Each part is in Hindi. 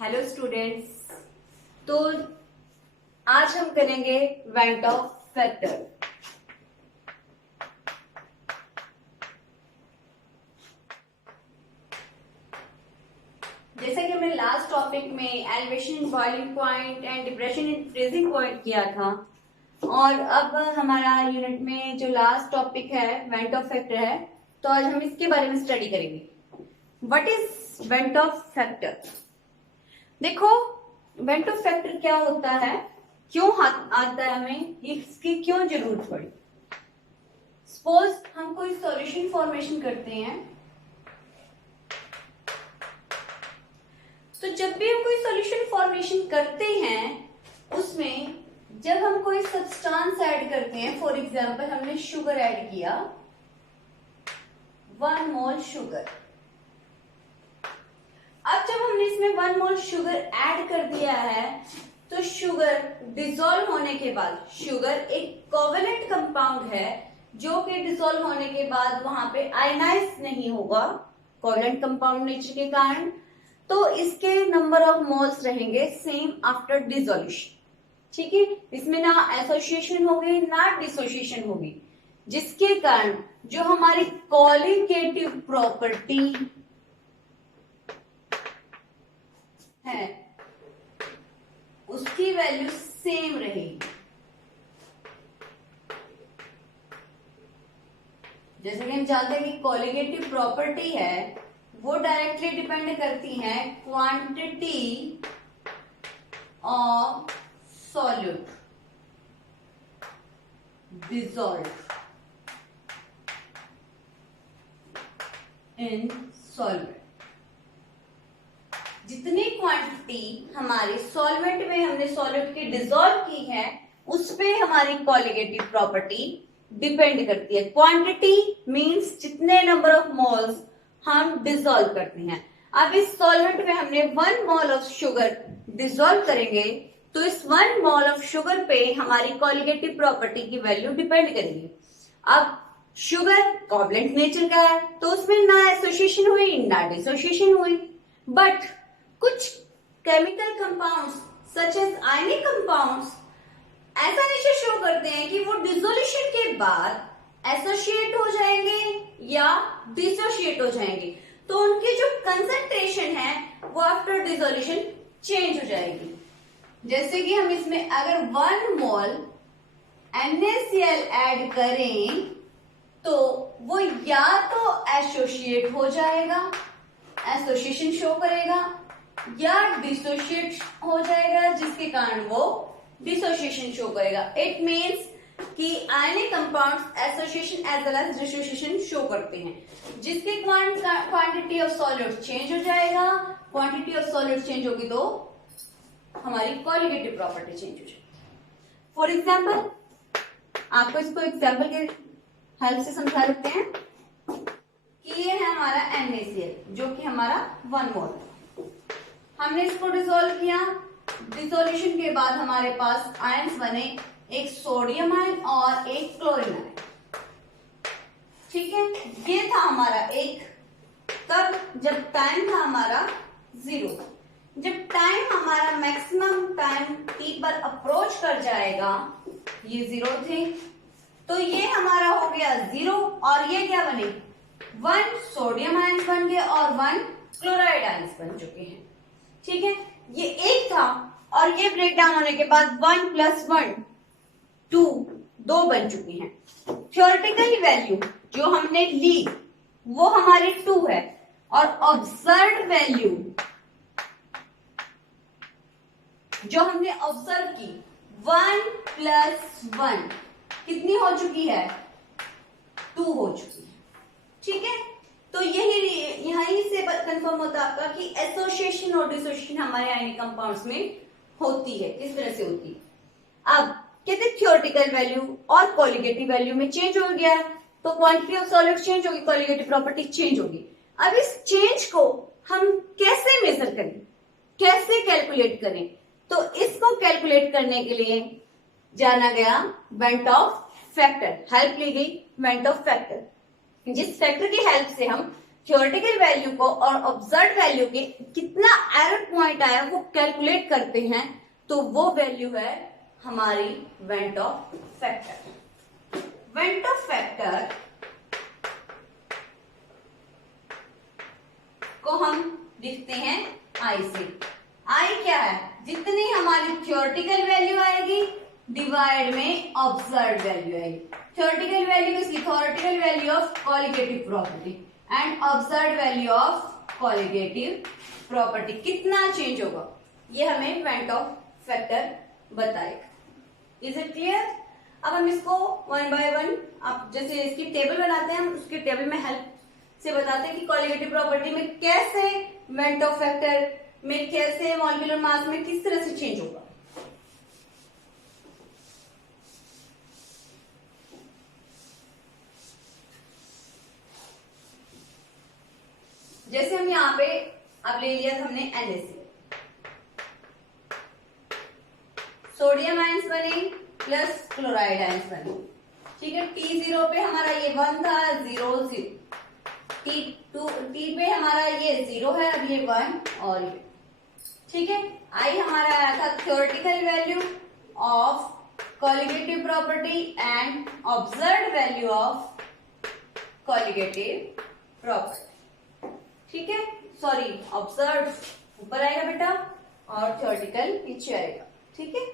Hello students. तो आज हम करेंगे वेंट ऑफ फैक्टर। जैसा कि हमने लास्ट टॉपिक में elevation in boiling point and depression in freezing point किया था, और अब हमारा यूनिट में जो लास्ट टॉपिक है वेंट ऑफ फैक्टर है, तो आज हम इसके बारे में स्टडी करेंगे। What is went Hoff factor? देखो, वेंट ऑफ फैक्टर क्या होता है, क्यों आता है, हमें इसकी क्यों जरूरत पड़ी। सपोज हम कोई सॉल्यूशन फॉर्मेशन करते हैं, तो जब भी हम कोई सॉल्यूशन फॉर्मेशन करते हैं, उसमें जब हम कोई सब्सटेंस ऐड करते हैं, फॉर एग्जांपल हमने शुगर ऐड किया, 1 मोल शुगर। अब जब हमने इसमें 1 मोल शुगर ऐड कर दिया है, तो शुगर डिसॉल्व होने के बाद, शुगर एक कोवेलेंट कंपाउंड है जो कि डिसॉल्व होने के बाद वहां पे आयनाइज नहीं होगा कोवेलेंट कंपाउंड नेचर के कारण, तो इसके नंबर ऑफ मोल्स रहेंगे सेम आफ्टर डिसोल्यूशन। ठीक है, इसमें ना एसोसिएशन होगी ना डिसोसिएशन होगी, जिसके कारण जो हमारी कोलिगेटिव प्रॉपर्टी है उसकी वैल्यू सेम रहेगी। जैसे कि हम जानते हैं कि कोलिगेटिव प्रॉपर्टी है वो डायरेक्टली डिपेंड करती है quantity of solute dissolve in solvent. जितनी क्वांटिटी हमारे सॉल्वेंट में हमने सॉल्यूट की डिसॉल्व की है, उस पे हमारी कोलिगेटिव प्रॉपर्टी डिपेंड करती है। क्वांटिटी मींस जितने नंबर ऑफ मोल्स हम डिसॉल्व करते हैं। अब इस सॉल्वेंट में हमने 1 मोल ऑफ शुगर डिसॉल्व करेंगे, तो इस 1 मोल ऑफ शुगर पे हमारी कोलिगेटिव प्रॉपर्टी की वैल्यू डिपेंड करेगी। अब शुगर कोवलेंट नेचर का है, तो उसमें ना एसोसिएशन हुई ना डिसोसिएशन हुई, बट कुछ chemical compounds such as ionic compounds ऐसा नेचर शो करते हैं कि वो डिसोल्यूशन के बाद एसोसिएट हो जाएंगे या डिसोसिएट हो जाएंगे, तो उनकी जो कंसंट्रेशन है वो आफ्टर डिसोल्यूशन चेंज हो जाएगी। जैसे कि हम इसमें अगर 1 मोल NaCl ऐड करें, तो वो या तो एसोसिएट हो जाएगा, एसोसिएशन शो करेगा, या डिसोसिएट हो जाएगा, जिसके कारण वो डिसोसिएशन शो करेगा। इट मींस कि ionic compounds association as well as dissociation show करते हैं, जिसके क्वांटिटी ऑफ सॉल्यूट चेंज हो जाएगा। क्वांटिटी ऑफ सॉल्यूट चेंज होगी तो हमारी कोलिगेटिव प्रॉपर्टी चेंज हो जाएगी। फॉर एग्जाम्पल, आपको इसको एग्जाम्पल के हेल्प से समझा देते हैं कि ये है हमारा NaCl, जो कि हमारा 1 मोल। हमने इसको डिसॉल्व किया, डिसोल्यूशन के बाद हमारे पास आयंस बने, एक सोडियम आयन और एक क्लोरीन आयन। ठीक है, ये था हमारा एक, तब जब टाइम था हमारा 0। जब टाइम हमारा मैक्सिमम टाइम t पर अप्रोच कर जाएगा, ये 0 थे, तो ये हमारा हो गया 0, और ये क्या बने, 1 सोडियम आयंस बन गए और 1 क्लोराइड आयंस बन चुके हैं। ठीक है, ये 1 था, और ये ब्रेक डाउन होने के बाद 1 + 1 2 बन चुकी हैं। थ्योरेटिकल वैल्यू जो हमने ली वो हमारी 2 है, और ऑब्जर्व वैल्यू जो हमने ऑब्जर्व की 1 + 1 कितनी हो चुकी है, 2 हो चुकी है। ठीक है, तो यही से कंफर्म होता है आपका कि एसोसिएशन और डिसोसिएशन हमारे आयनिक कंपाउंड्स में होती है। किस तरह से होती है? अब कहते हैं थ्योरेटिकल वैल्यू और कोलिगेटिव वैल्यू में चेंज हो गया है, तो क्वांटिटी ऑफ सॉल्यूट चेंज होगी, कोलिगेटिव प्रॉपर्टी चेंज होगी। अब इस चेंज को हम कैसे मेजर करें, कैसे कैलकुलेट करें? तो इसको कैलकुलेट करने के लिए जाना गया वेंट ऑफ फैक्टर, हेल्प ली गई वेंट ऑफ फैक्टर, जिस फैक्टर की हेल्प से हम थ्योरेटिकल वैल्यू को और ऑब्जर्व वैल्यू के कितना एरर पॉइंट आया वो कैलकुलेट करते हैं, तो वो वैल्यू है हमारी went Hoff factor. Went Hoff factor को हम लिखते हैं आई से। आई क्या है? जितनी हमारी थ्योरेटिकल वैल्यू आएगी डिवाइड में ऑब्जर्व वैल्यू आएगी। थ्योरेटिकल वैल्यू इसकी theoretical value of colligative property and observe value of colligative property कितना चेंज होगा, ये हमें वेंट ऑफ फैक्टर बताएगा। Is it clear? अब हम इसको वन बाय वन, आप जैसे इसकी टेबल बनाते हैं, हम उसकी टेबल में हेल्प से बताते हैं कि कॉलिगेटिव प्रॉपर्टी में कैसे वेंट ऑफ फैक्टर में कैसे मॉलिक्यूलर मास में किस तरह से चेंज होगा। जैसे हम यहाँ पे अब ले लिया हमने NaCl, सोडियम आयंस बने प्लस क्लोराइड आयंस बने, ठीक है। T0 पे हमारा ये 1 था, 0 0, T पे हमारा ये 0 है, अब ये 1 और ये, ठीक है। आई हमारा आया था theoretical value of colligative property and observed value of colligative property, ठीक है। सॉरी, ऑब्जर्व ऊपर आएगा बेटा और थ्योरेटिकल नीचे आएगा, ठीक है।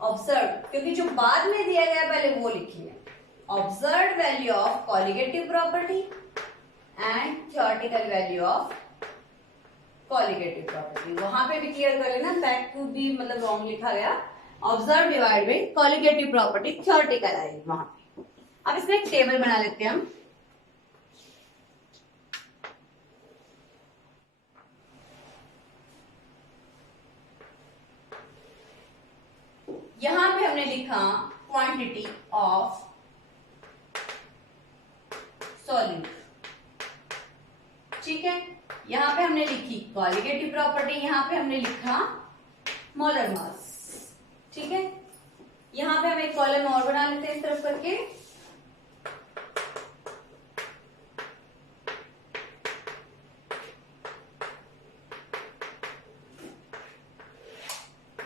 ऑब्जर्व क्योंकि जो बाद में दिया गया पहले वो लिखिए। Observed value of colligative property and theoretical value of colligative property. वहां पे भी क्लियर कर लेना, फैक्ट टू भी मतलब रॉन्ग लिखा गया। Observe divide by colligative property theoretical आएगी वहां पे। अब इसमें एक टेबल बना लेते हैं हम। यहां पे हमने लिखा क्वांटिटी ऑफ सॉल्यूट, ठीक है। यहां पे हमने लिखी कॉलिगेटिव प्रॉपर्टी, यहां पे हमने लिखा मोलर मास, ठीक है। यहां पे हम एक कॉलम और बना लेते हैं इस तरफ करके।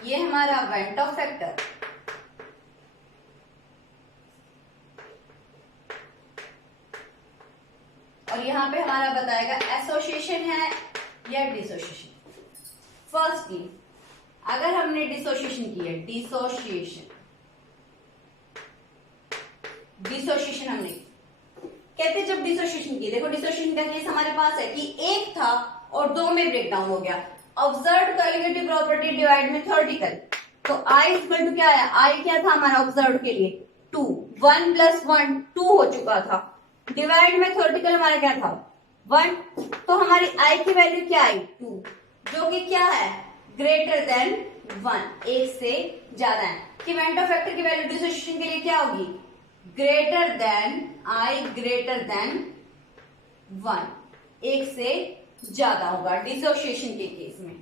ये हमारा वेंट ऑफ फैक्टर, और यहां पे हमारा बताएगा एसोसिएशन है या डिसोसिएशन। फर्स्टली अगर हमने डिसोसिएशन की है, डिसोसिएशन हमने कहते जब डिसोसिएशन की, देखो डिसोसिएशन का केस हमारे पास है कि एक था और दो में ब्रेक डाउन हो गया। ऑब्जर्व्ड कॉलिगेटिव प्रॉपर्टी डिवाइड में थ्योरेटिकल, तो I इक्वल टू क्या है? I क्या था हमारा ऑब्जर्व के लिए? 2, 1 + 1 2 हो चुका था। डिवाइड में थ्योरेटिकल हमारा क्या था? 1, तो हमारी I की वैल्यू क्या आई? 2, जो कि क्या है? ग्रेटर देन 1, एक से ज्यादा है। कि वेंट ऑफ फैक्टर की वैल्यू डिसोसिएशन के लिए क्या होगी? Greater than I greater than 1, एक से ज्यादा होगा डिसोसिएशन के केस में।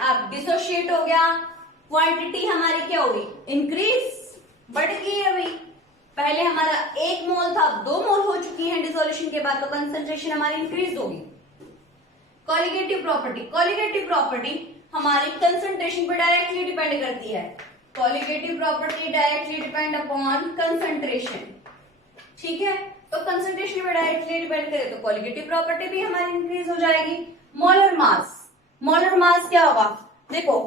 अब डिसोशिएट हो गया, क्वांटिटी हमारी क्या हुई? इंक्रीज, बढ़ गई अभी। पहले हमारा 1 मोल था, 2 मोल हो चुकी है डिसोल्यूशन के बाद, तो कंसंट्रेशन हमारी इंक्रीज होगी। कॉलिगेटिव प्रॉपर्टी हमारी कंसंट्रेशन पर डायरेक्टली डिपेंड करती है। Colligative property directly depend upon concentration, ठीक है। तो कंसंट्रेशन पे डायरेक्टली डिपेंड करे तो कॉलिगेटिव प्रॉपर्टी भी हमारी इंक्रीज हो जाएगी। मोलर मास क्या होगा? देखो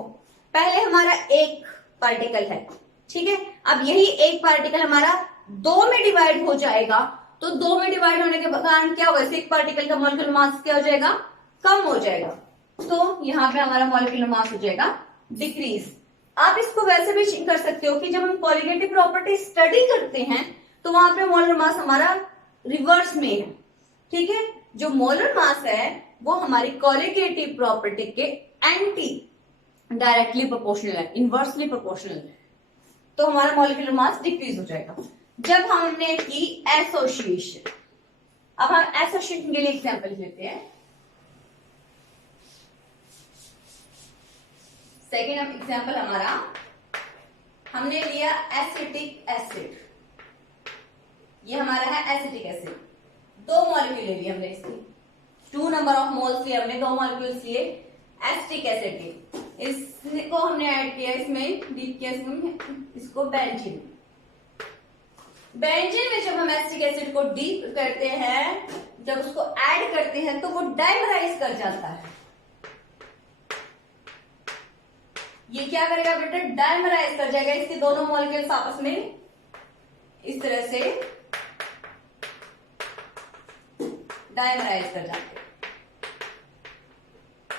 पहले हमारा एक पार्टिकल है, ठीक है। अब यही एक पार्टिकल हमारा 2 में डिवाइड हो जाएगा, तो 2 में डिवाइड होने के कारण क्या होगा? एक पार्टिकल का मॉलिक्यूलर मास क्या हो जाएगा? कम हो जाएगा। तो यहाँ पे हमारा मॉलिक्यूलर मास हो जाएगा डिक्रीज। आप इसको वैसे भी कर सकते हो कि जब हम कॉलिगेटिव प्रॉपर्टी स्टडी करते हैं तो वहां पे मोलर मास हमारा रिवर्स में है, ठीक है। जो मोलर मास है वो हमारी कॉलिगेटिव प्रॉपर्टी के एंटी डायरेक्टली प्रोपोर्शनल है, इनवर्सली प्रोपोर्शनल है, तो हमारा मॉलिक्यूलर मास डिक्रीज हो जाएगा। जब हमने की एसोसिएशन, अब हम एसोसिएशन के लिए एग्जांपल लेते हैं। सेकेंड एग्जांपल हमारा हमने लिया एसिटिक एसिड, ये हमारा है एसिटिक एसिड। 2 मॉलिक्यूल ले लिए हमने इसकी, 2 नंबर ऑफ मोल्स लिए हमने, 2 मॉलिक्यूल्स लिए एसिटिक एसिड के, इसको हमने ऐड किया इसमें, डीप किया इसको बेंजीन। बेंजीन में जब हम एसिटिक एसिड को डीप करते हैं, जब उसको ऐड करते हैं तो वो डाइमराइज कर जाता है। ये क्या करेगा बेटा, डाइमराइज कर जाएगा, इसके दोनों मॉलिक्यूल्स आपस में इस तरह से डाइमराइज कर जाते हैं,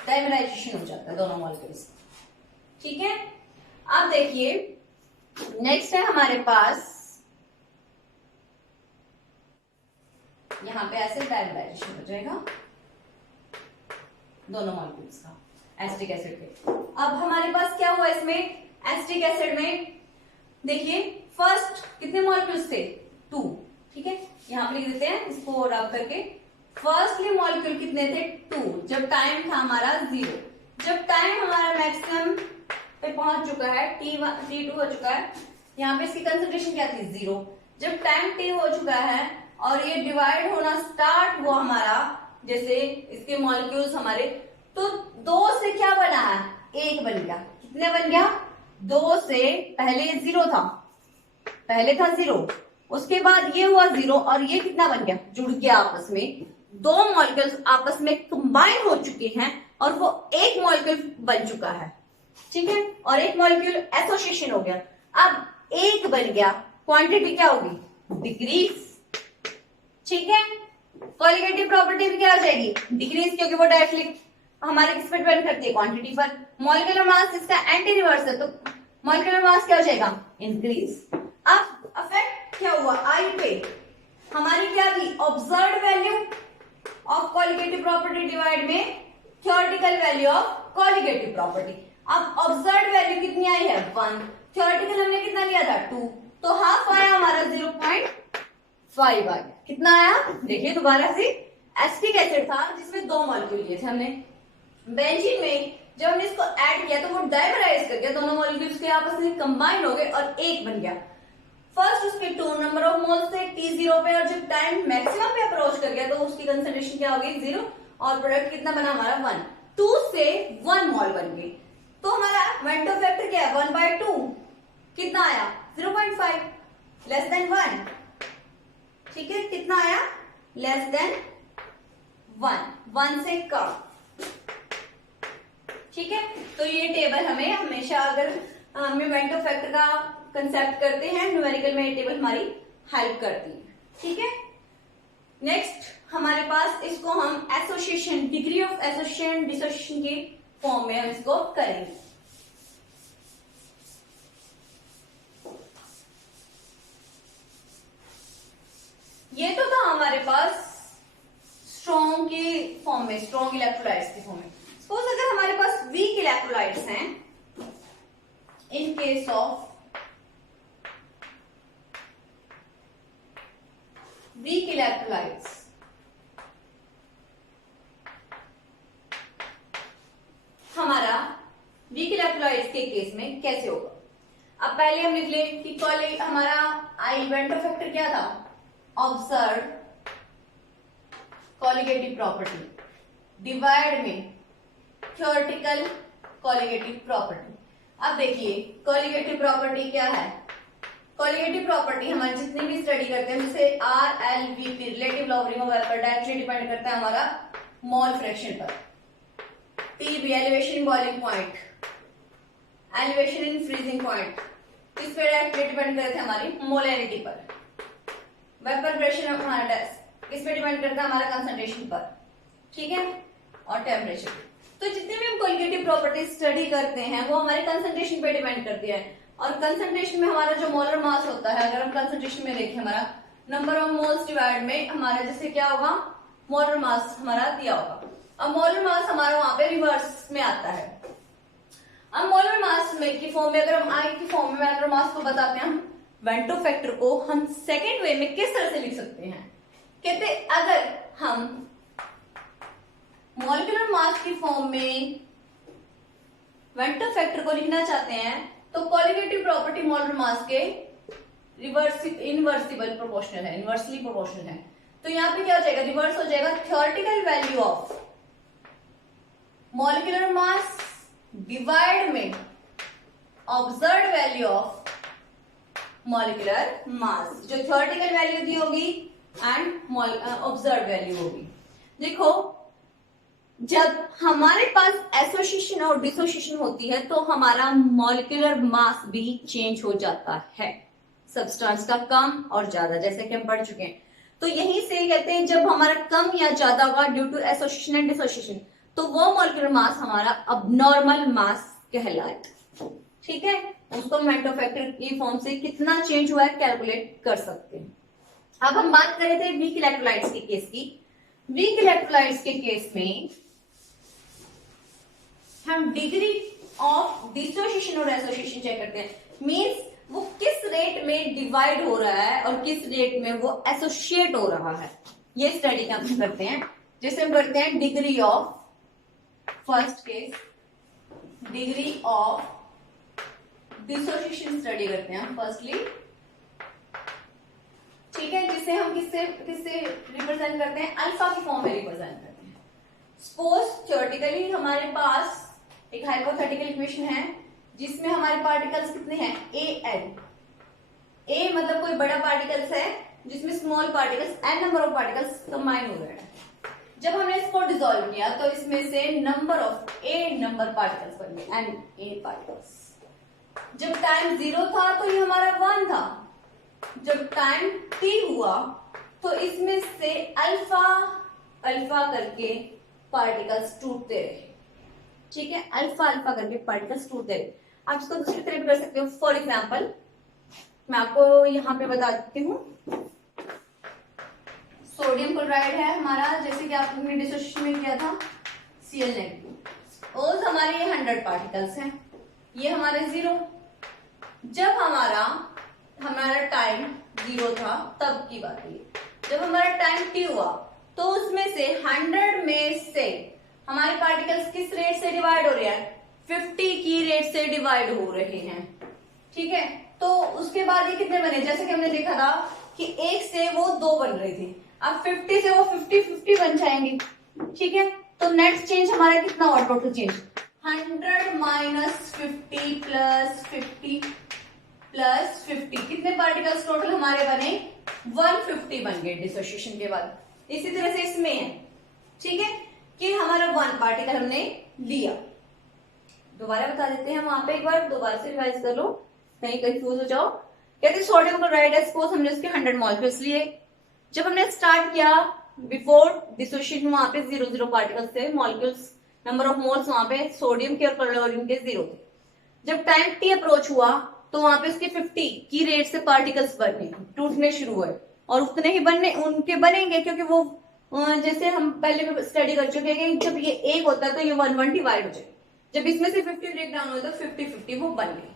डाइमराइजेशन हो जाता है दोनों मॉलिक्यूल्स। ठीक है, अब देखिए नेक्स्ट है हमारे पास, यहां पे ऐसे डाइमराइजेशन हो जाएगा दोनों मॉलिक्यूल्स का एसिटिक एसिड के। अब हमारे पास क्या हुआ इसमें, एसिटिक एसिड में देखिए फर्स्ट कितने मॉलिक्यूल्स थे, 2। ठीक है, यहां पे लिख देते हैं इसको रब करके, फर्स्टली मॉलिक्यूल कितने थे, 2, जब टाइम था हमारा 0। जब टाइम हमारा मैक्सिमम पे पहुंच चुका है, T2 हो चुका है, यहाँ पे इसकी कंसंट्रेशन क्या थी, 0। जब टाइम T हो चुका है और ये डिवाइड होना स्टार्ट हुआ हमारा, जैसे इसके मॉलिक्यूल्स हमारे, तो 2 से क्या बना है, 1 बन गया। कितने बन गया, 2 से पहले 0 था, पहले था 0, उसके बाद ये हुआ 0 और ये कितना बन गया, जुड़ गया आपस में। 2 मॉलिक्यूल्स आपस में कंबाइन हो चुके हैं और वो 1 मॉलिक्यूल बन चुका है। ठीक है, और 1 मॉलिक्यूल एसोसिएशन हो गया, अब 1 बन गया, क्वांटिटी क्या होगी, डिक्रीज। ठीक है, कोलिगेटिव प्रॉपर्टी भी क्या हो जाएगी, डिक्रीज, क्योंकि वो डायरेक्टली हमारे किस पर डिपेंड करती है, क्वांटिटी पर। मॉलिक्यूलर मास इसका एंटी रिवर्स है, तो मॉलिक्यूलर मास क्या हो जाएगा, इंक्रीज। अब अफेक्ट क्या हुआ, आई पे हमारी क्या थी, observed value of colligative property divide में theoretical value of colligative property. अब ऑब्जर्व्ड वैल्यू कितनी आई है, 1, थ्योरेटिकल हमने कितना लिया था, 2, तो हाफ आया हमारा 0.5 आ गया। कितना आया, देखिए दोबारा से, एसिटिक एसिड था जिसमें 2 मॉलिक्यूल लिए थे हमने, बेंजीन में जब हमने इसको ऐड किया तो वो डाइमराइज कर गया, दोनों मॉलिक्यूल्स के आपस में कंबाइन हो गए और 1 बन गया। फर्स्ट उसके 2 नंबर ऑफ मोल्स थे T0 पे, और जब टाइम मैक्सिमम पे अप्रोच कर गया तो उसकी कंसंट्रेशन क्या हो गई, 0, और प्रोडक्ट कितना बना हमारा, 1। 2 से 1 मोल बन गई, तो हमारा वेंटो फैक्टर क्या है, 1/2, कितना आया, 0.5, लेस देन 1। ठीक है, कितना आया, लेस देन 1 से कम। ठीक है, तो ये टेबल हमें हमेशा, अगर हमें वेंटो फैक्टर का कंसेप्ट करते हैं न्यूमेरिकल में, ये टेबल हमारी हेल्प करती है। ठीक है, नेक्स्ट हमारे पास इसको हम association, degree of association dissociation के फॉर्म में हम इसको करेंगे। ये तो था हमारे पास स्ट्रॉन्ग के फॉर्म में, स्ट्रॉन्ग इलेक्ट्रोलाइट्स के फॉर्म में। सपोज अगर हमारे पास वीक इलेक्ट्रोलाइट्स हैं, in case of weak electrolytes, हमारा वीक इलेक्ट्रोलाइट्स के केस में कैसे होगा। अब पहले हम लिख ले कि हमारा आई वेंटो फैक्टर क्या था, ऑब्जर्व कोलिगेटिव प्रॉपर्टी डिवाइड में थ्योरेटिकल कोलिगेटिव प्रॉपर्टी। अब देखिए कोलिगेटिव प्रॉपर्टी क्या है, कोलिगेटिव प्रॉपर्टी हमारे जितनी भी स्टडी करते हैं, जैसे RLVP relative lowering of vapour, directly depend करता है हमारा मोल फ्रैक्शन पर। TB elevation in boiling point, elevation in freezing point, किस पे डायरेक्टली डिपेंड करते हैं, हमारी मोलैरिटी पर। वेपर प्रेशर हमारा किस पे डिपेंड करता है, हमारा कंसंट्रेशन पर। ठीक है, और टेम्परेचर। तो जितने भी हम कोलिगेटिव प्रॉपर्टी स्टडी करते हैं वो हमारे कंसंट्रेशन पे डिपेंड करती है, और कंसंट्रेशन में हमारा जो मोलर मास होता है, अगर हम कंसंट्रेशन में देखें, हमारा नंबर ऑफ मोल्स डिवाइड में हमारा जैसे क्या होगा, मोलर मास हमारा दिया होगा। अब मोलर मास हमारा वहां पे रिवर्स में आता है। अब मोलर मास में की फॉर्म में, अगर हम आई की फॉर्म में मोलर मास को बताते हैं, हम वेंटो फैक्टर को हम सेकेंड वे में किस तरह से लिख सकते हैं, कहते अगर हम मॉलिक्यूलर मास की फॉर्म में वेंटो फैक्टर को लिखना चाहते हैं तो कोलिगेटिव प्रॉपर्टी मोलर मास के इनवर्सिबल प्रोपोर्शनल है, इनवर्सली प्रोपोर्शनल है। तो यहाँ पे क्या हो जाएगा, रिवर्स हो जाएगा, theoretical value of molecular mass divide में observed value of molecular mass, जो थ्योरेटिकल वैल्यू दी होगी एंड ऑब्जर्व्ड वैल्यू होगी। देखो जब हमारे पास एसोसिएशन और डिसोसिएशन होती है तो हमारा मॉलिक्यूलर मास भी चेंज हो जाता है, सब्सटेंस का कम और ज्यादा, जैसे कि हम पढ़ चुके हैं। तो यहीं से कहते हैं जब हमारा कम या ज्यादा होगा due to association and dissociation, तो वो मॉलिक्यूलर मास हमारा अबनॉर्मल मास कहलाएगा। ठीक है, उसको मोमेंटम फैक्टर की फॉर्म से कितना चेंज हुआ है कैलकुलेट कर सकते हैं। अब हम बात कर रहे थे वीक इलेक्ट्रोलाइट्स के केस की। वीक इलेक्ट्रोलाइट्स के केस में हम डिग्री ऑफ डिसोसिएशन और एसोसिएशन चेक करते हैं, मींस वो किस रेट में डिवाइड हो रहा है और किस रेट में वो एसोसिएट हो रहा है, ये स्टडी हम करते हैं। जैसे हम करते हैं degree of, first case degree of dissociation study करते हैं हम फर्स्टली। ठीक है, जिसे हम किससे किससे रिप्रेजेंट करते हैं, अल्फा की फॉर्म में रिप्रेजेंट करते हैं। सपोज थ्योरेटिकली हमारे पास एक हाइपोथेटिकल इक्वेशन है जिसमें हमारे पार्टिकल्स कितने हैं, ए एन। ए मतलब कोई बड़ा पार्टिकल्स है जिसमें small particles n number of particles combine हो रहे हैं। जब हमने इसको डिसॉल्व किया तो इसमें से number of A number particles बन गए, एन ए पार्टिकल्स। जब टाइम 0 था तो ये हमारा 1 था, जब टाइम t हुआ तो इसमें से अल्फा अल्फा करके पार्टिकल्स टूटते रहे। ठीक है, अल्फा अल्फा करके पार्टिकल्स टूटते रहे। आप इसको दूसरी तरह भी कर सकते हो। फॉर एग्जाम्पल मैं आपको यहाँ पे बता देती हूँ, सोडियम क्लोराइड है हमारा, जैसे कि आपने डिसोसिएशन में किया था Cl नेगेटिव, और हमारे ये 100 पार्टिकल्स हैं, ये हमारे 0। जब हमारा टाइम 0 था तब की बात है, जब हमारा टाइम t हुआ तो उसमें से 100 में से हमारे पार्टिकल्स किस रेट से डिवाइड हो रहे हैं, 50 की रेट से डिवाइड हो रहे हैं। ठीक है, तो उसके बाद ये कितने बने, जैसे कि हमने देखा था कि 1 से वो 2 बन रहे थे, अब 50 से वो 50 बन जाएंगे। ठीक है, तो नेक्स्ट चेंज हमारा कितना हुआ, total change 100 minus 50 plus 50 plus 50, कितने पार्टिकल्स टोटल हमारे बने, 150 बन गए डिसोसिएशन के बाद। इसी तरह से इसमें है, ठीक है, कि हमारा 1 पार्टिकल हमने लिया। दोबारा बता देते हैं, वहां पे एक बार दोबारा से रिवाइज कर लो, कहीं कंफ्यूज हो जाओ। कहते सोडियम क्लोराइड है, सपोज हमने उसके 100 मॉलिक्यूल्स लिए। जब हमने स्टार्ट किया बिफोर डिसोसिएशन वहां पे 0 पार्टिकल्स थे, मॉलिक्यूल्स नंबर ऑफ मोल्स वहां पे सोडियम के और क्लोरीन के 0 थे। जब टाइम t अप्रोच हुआ तो वहां पे उसके 50 की रेट से पार्टिकल्स बने, टूटने शुरू हुए, और उतने ही उनके बनेंगे, क्योंकि वो जैसे हम पहले भी स्टडी कर चुके हैं कि जब ये 1 होता है तो ये 1 डिवाइड हो जाए, जब इसमें से 50 ब्रेक डाउन हुआ तो 50 वो बन गए।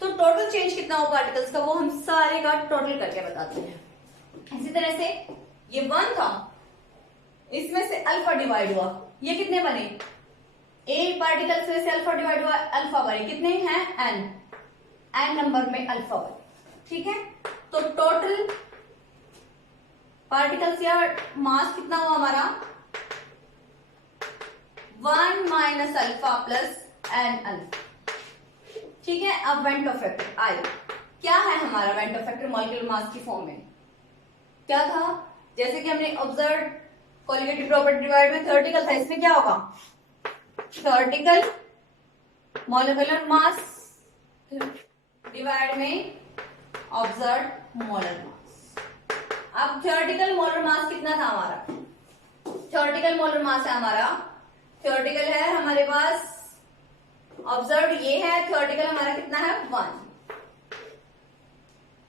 तो टोटल चेंज कितना हो पार्टिकल्स का वो हम सारे का टोटल करके बताते हैं। इसी तरह से ये 1 था, इसमें से अल्फा डिवाइड हुआ, ये कितने बने, ए पार्टिकल्स में से अल्फा डिवाइड हुआ, अल्फा बने, कितने हैं, एन नंबर में अल्फा बने। ठीक है, तो टोटल पार्टिकल्स या मास कितना हुआ हमारा, 1 minus alpha plus n alpha. ठीक है, अब वेंटो फैक्टर आई, क्या है हमारा वेंटो फैक्टर मॉलिक्यूलर मास की फॉर्म में क्या था, जैसे कि हमने ऑब्जर्व कोलिगेटिव प्रॉपर्टी डिवाइड में थ्योरेटिकल था, इसमें क्या होगा, थ्योरेटिकल मॉलिक्यूलर मास डिवाइड में ऑब्जर्व मोलर मास। अब थ्योरेटिकल मोलर मास कितना था हमारा, थ्योरेटिकल मोलर मास है हमारा, थ्योरेटिकल है हमारे पास, ऑब्जर्व ये है, थ्योरेटिकल हमारा कितना है, 1।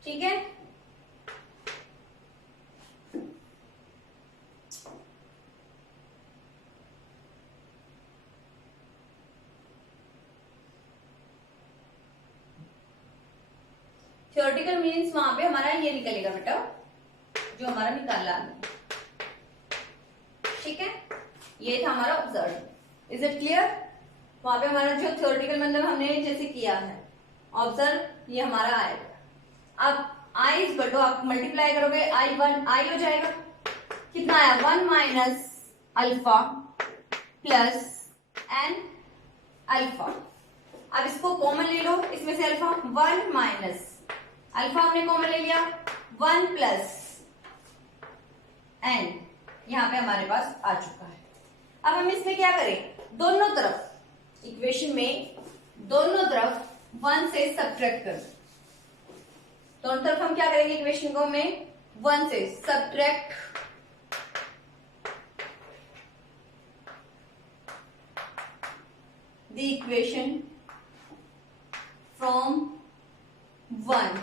ठीक है, थ्योरेटिकल मीन्स वहां पे हमारा ये निकलेगा बेटा, जो हमारा निकाला है। ठीक है, ये था हमारा ऑब्जर्व। इज इट क्लियर, वहां पे हमारा जो थ्योरेटिकल मतलब हमने जैसे किया है ऑब्जर्व, ये हमारा आएगा। अब आई इज बटो आप मल्टीप्लाई करोगे, I1 आई हो जाएगा, कितना आया 1 minus alpha plus n alpha. अब इसको कॉमन ले लो, इसमें से अल्फा 1 माइनस अल्फा हमने कॉमन ले लिया 1 प्लस एन, यहां पे हमारे पास आ चुका है। अब हम इसमें क्या करें, दोनों तरफ इक्वेशन में दोनों तरफ 1 से सब्ट्रैक्ट कर, दोनों तरफ हम क्या करेंगे इक्वेशन को में 1 से subtract the equation from 1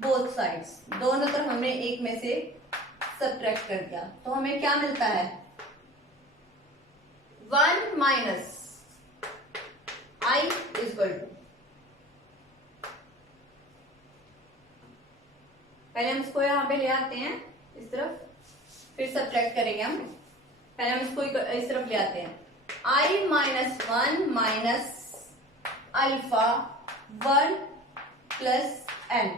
both sides. दोनों तरफ हमने एक में से सब्ट्रैक्ट कर दिया तो हमें क्या मिलता है 1 minus i is equal to, पहले हम इसको यहां पे ले आते हैं इस तरफ, फिर सब्ट्रैक्ट करेंगे हम। पहले हम इसको इस तरफ ले आते हैं, i minus 1 minus alpha 1 plus n.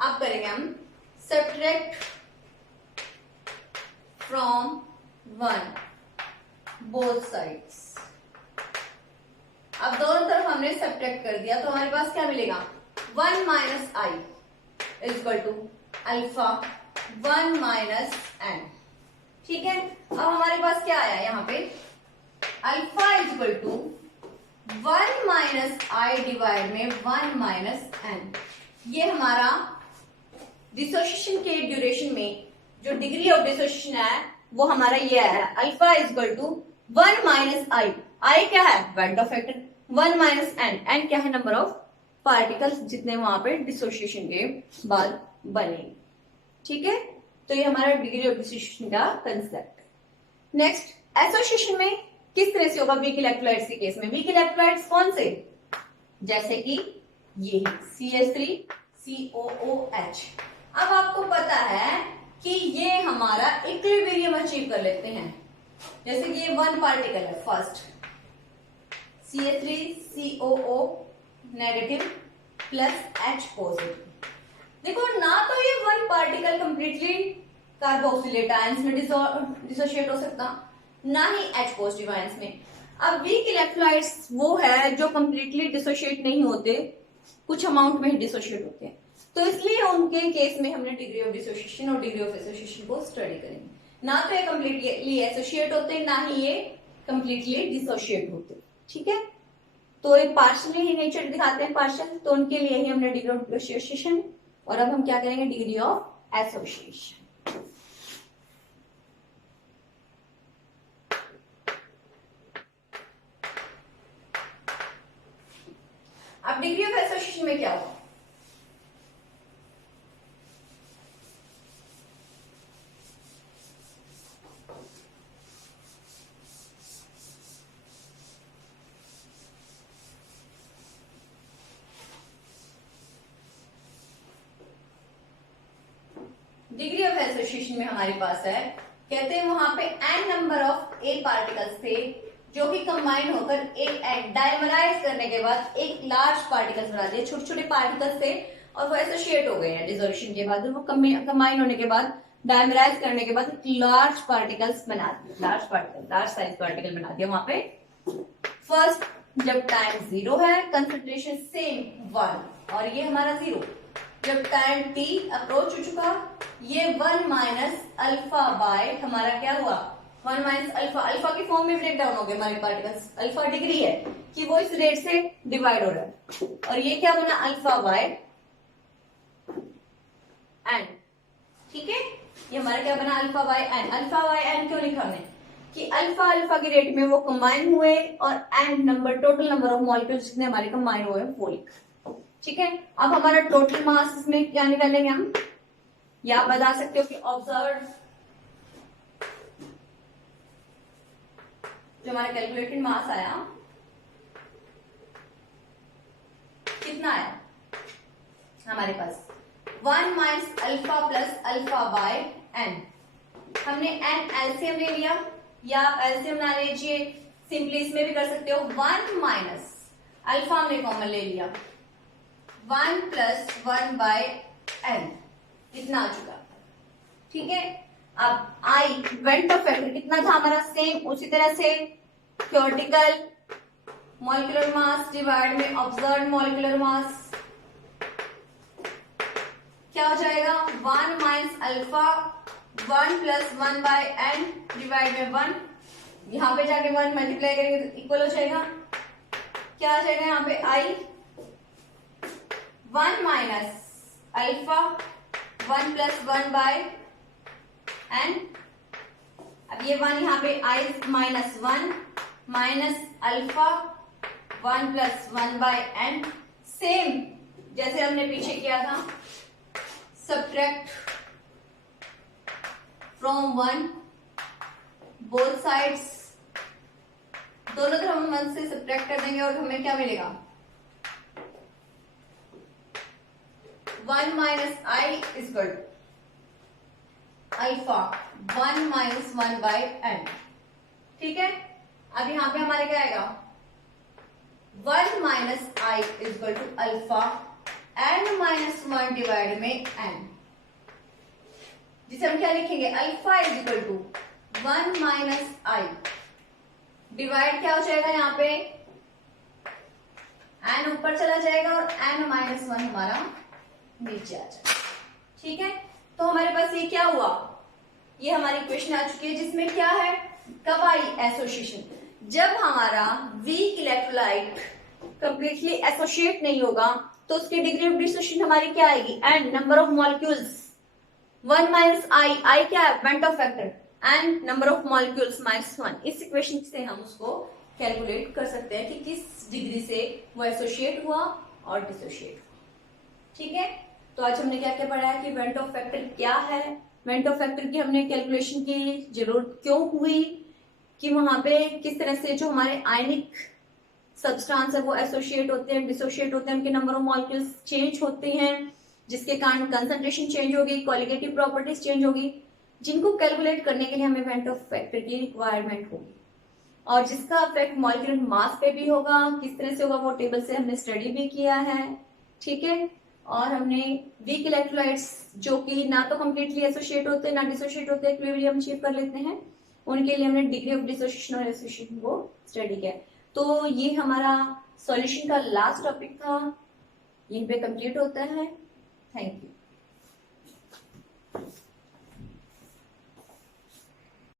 अब करेंगे हम सब्ट्रैक्ट फ्रॉम 1 बोथ साइड्स। अब दोनों तरफ हमने सब्ट्रैक्ट कर दिया तो हमारे पास क्या मिलेगा 1 minus i is equal to alpha 1 minus n. ठीक है, अब हमारे पास क्या आया यहाँ पे alpha is equal to 1 minus i divide में 1 माइनस एन। ये हमारा डिसोसिएशन के ड्यूरेशन में जो डिग्री ऑफ डिसोसिएशन है वो हमारा ये है alpha is equal to 1 minus i. I क्या है vector factor, 1 minus n, n क्या है नंबर ऑफ पार्टिकल्स जितने वहां पे डिसोसिएशन के बाद बने। ठीक है, तो ये हमारा डिग्री ऑफ डिसोसिएशन का कंसेप्ट। नेक्स्ट, एसोसिएशन में किस तरह से होगा वीक इलेक्ट्रोलाइट्स के केस में। वीक इलेक्ट्रोलाइट्स कौन से, जैसे कि ये CH3COOH। अब आपको पता है कि ये हमारा इक्विलिब्रियम अचीव कर लेते हैं, जैसे कि ये 1 पार्टिकल है first CH3COO negative plus H positive. देखो ना तो ये 1 पार्टिकल कंप्लीटली कार्बोक्सिलेट आयंस में डिसोशिएट हो सकता, ना ही H पॉजिटिव आयंस में। अब वीक इलेक्ट्रोलाइट्स वो है जो कंप्लीटली डिसोशिएट नहीं होते, कुछ अमाउंट में ही डिसोशिएट होते हैं, तो इसलिए उनके केस में हमने डिग्री ऑफ डिसोसिएशन और डिग्री ऑफ एसोसिएशन को स्टडी करेंगे। ना तो ये कंप्लीटली एसोसिएट होते, ना ही ये कंप्लीटली डिसोशिएट होते। ठीक है, तो एक पार्शियली ही नेचर दिखाते हैं पार्शियल, तो उनके लिए ही हमने डिग्री ऑफ डिसोसिएशन, और अब हम क्या करेंगे डिग्री ऑफ एसोसिएशन। अब डिग्री ऑफ एसोसिएशन में क्या होगा, डिग्री ऑफ एसोसिएशन में हमारे पास है, कहते हैं वहां पे n number of A particles थे जो कि कंबाइन होकर एक डायमराइज करने के बाद एक लार्ज पार्टिकल्स बना दिए। छोटे छोटे पार्टिकल्स थे और वो एसोसिएट हो गए हैं डिसोल्यूशन के बाद, वो कंबाइन होने के बाद डायमराइज करने के बाद एक लार्ज पार्टिकल्स बना दिए, लार्ज साइज पार्टिकल बना दिया वहां पे। फर्स्ट जब टाइम 0 है कंसंट्रेशन सेम 1 और ये हमारा 0। जब टाइम t अप्रोच हो चुका, ये 1 माइनस अल्फा बाय हमारा क्या हुआ 1 माइनस अल्फा, अल्फा की फॉर्म में ब्रेक डाउन हो गए हमारे पार्टिकल्स। अल्फा डिग्री है कि वो इस रेट से डिवाइड हो रहा है, और ये क्या बना अल्फा बाय एन। ठीक है, ये हमारा क्या बना alpha by n. Alpha by n क्यों लिखा हमने कि अल्फा अल्फा के रेट में वो कंबाइन हुए और n number total number of molecules जितने हमारे कंबाइन हुए वो लिखा। ठीक है, अब हमारा टोटल मास इसमें क्या निकालेंगे हम, या आप बता सकते हो कि ऑब्जर्व जो हमारा कैलकुलेटेड मास आया कितना आया हमारे पास 1 minus alpha plus alpha by n. हमने एन एलसीएम ले लिया, या आप एलसीएम ना लीजिए, सिंपली इसमें भी कर सकते हो। 1 माइनस अल्फा हमने कॉमन ले लिया, 1 प्लस 1 बाय एन, इतना आ चुका। ठीक है, अब आई वेंट ऑफ फैक्टर कितना था हमारा, सेम उसी तरह से थ्योरेटिकल मॉलिक्यूलर मास डिवाइड में ऑब्जर्व्ड मॉलिक्यूलर मास, क्या हो जाएगा 1 minus alpha 1 plus 1 by n divide में 1, यहां पे जाके 1 मल्टीप्लाई करेंगे तो इक्वल हो जाएगा, क्या आ जाएगा यहाँ पे i 1 minus alpha 1 plus 1 by n. अब ये 1 यहाँ पे i minus 1 minus alpha 1 plus 1 by n, same जैसे हमने पीछे किया था, सब्ट्रैक्ट फ्रॉम 1 बोथ साइड्स, दोनों तरफ हम 1 से सब्ट्रैक्ट कर देंगे और हमें क्या मिलेगा 1 minus i equal alpha 1 minus 1 by n. ठीक है, अब यहां पे हमारे क्या आएगा 1 minus i equal to alpha n minus 1 divide में एन, जिसे हम क्या लिखेंगे alpha is equal to 1 minus i divide क्या हो जाएगा यहाँ पे एन ऊपर चला जाएगा और एन माइनस 1 हमारा नीचे आ जाएगा। ठीक है, तो हमारे पास ये क्या हुआ, ये हमारी क्वेश्चन आ चुकी है जिसमें क्या है, कब आई एसोसिएशन, जब हमारा वीक इलेक्ट्रोलाइट कंप्लीटली एसोसिएट नहीं होगा तो उसकी डिग्री ऑफ डिसोसिएशन हमारी क्या आएगी, n number of molecules 1 minus i, i क्या है van't Hoff factor, n number of molecules minus 1। इस इक्वेशन से हम उसको कैलकुलेट कर सकते हैं कि किस डिग्री से वो एसोसिएट हुआ और डिसोसिएट हुआ। ठीक है, तो आज हमने क्या क्या पढ़ा है कि वेंट ऑफ फैक्टर क्या है, वेंट ऑफ फैक्टर की हमने कैलकुलेशन की जरूरत क्यों हुई, कि वहां पे किस तरह से जो हमारे आयनिक सब्सटेंस है वो एसोसिएट होते हैं, डिसोसिएट होते हैं, उनके नंबर ऑफ मॉलिक्यूल्स चेंज होते हैं, जिसके कारण कंसंट्रेशन चेंज होगी, क्वालिटेटिव प्रॉपर्टीज चेंज होगी, जिनको कैलकुलेट करने के लिए हमें वेंट ऑफ फैक्टर की रिक्वायरमेंट होगी, और जिसका इफेक्ट मॉलिक्यूलर मास पे भी होगा, किस तरह से होगा वो टेबल से हमने स्टडी भी किया है। ठीक है, और हमने वीक इलेक्ट्रोलाइट्स जो कि ना तो कम्प्लीटली एसोसिएट होते हैं ना डिसोसिएट होते हैं, इक्विलिब्रियम अचीव कर लेते हैं, उनके लिए हमने डिग्री ऑफ डिसोसिएशन और एसोसिएशन को स्टडी किया। तो ये हमारा सॉल्यूशन का लास्ट टॉपिक था, यहीं पे कंप्लीट होता है। Thank you.